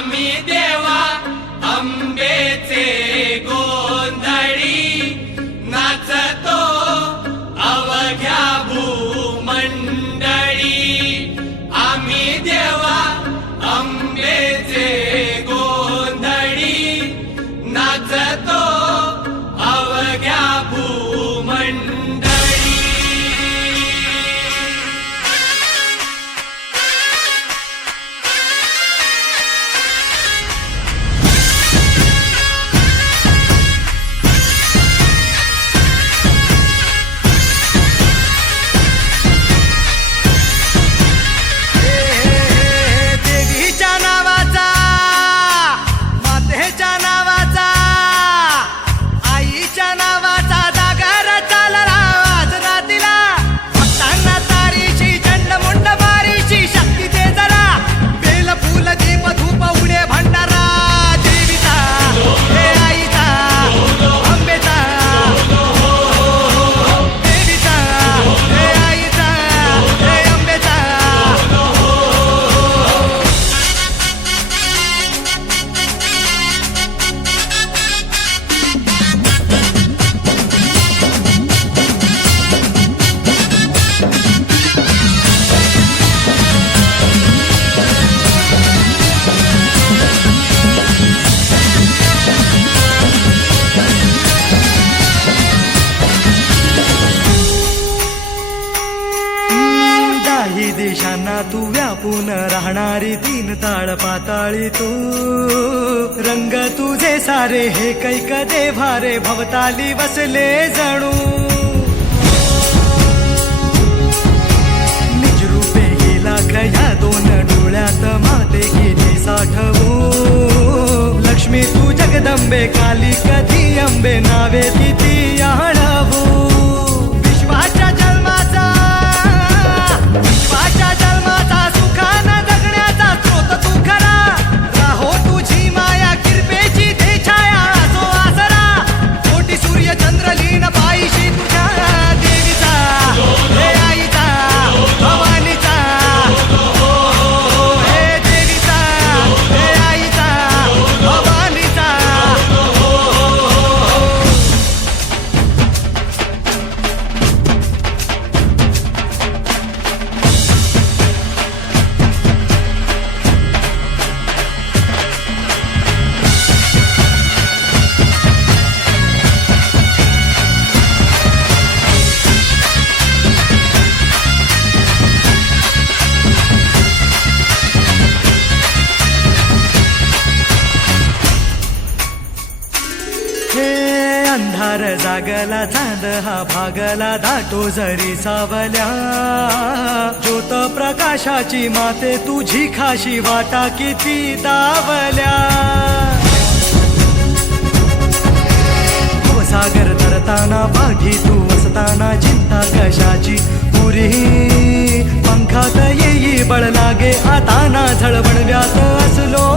आम्ही देवा अंबेचे गोंधळी नाचतो अवघ्या भूमंडळी। आम्ही देवा अंबेचे गोंधळी नाचतो अवघ्या भूमंडळी। देशांना तू व्यापून राहणारी तीन ताळ पाताळी तू। रंग तुझे सारे हे कैक देभारे भवताली बसले जणू। निज रूपे गेला खया दोन डोळ्यात माते किती साठवू। लक्ष्मी तू जगदंबे काली कधी अंबे नावे किती आणवू। विश्वाच्या जन्माचा सुखानं जगण्याचा स्रोत तू खरा। राहो तुझी माया कृपेची दे छाया असो आसरा। कोटी सूर्य चंद्र लीन पायीशी तुझ्या देवीचा हे आईचा भवानीचा। हे देवीचा हे आईचा भवानीचा। अंधार जागला चांद हा भागला दाटो जरी सावल्या। ज्योत प्रकाशाची माते तुझी खाशी वाटा किती दावल्या। सागर तरताना पाठी तू वसताना चिंता कशाची पुरी। पंखात येई बळ लागे आता ना झळवणव्यात असलो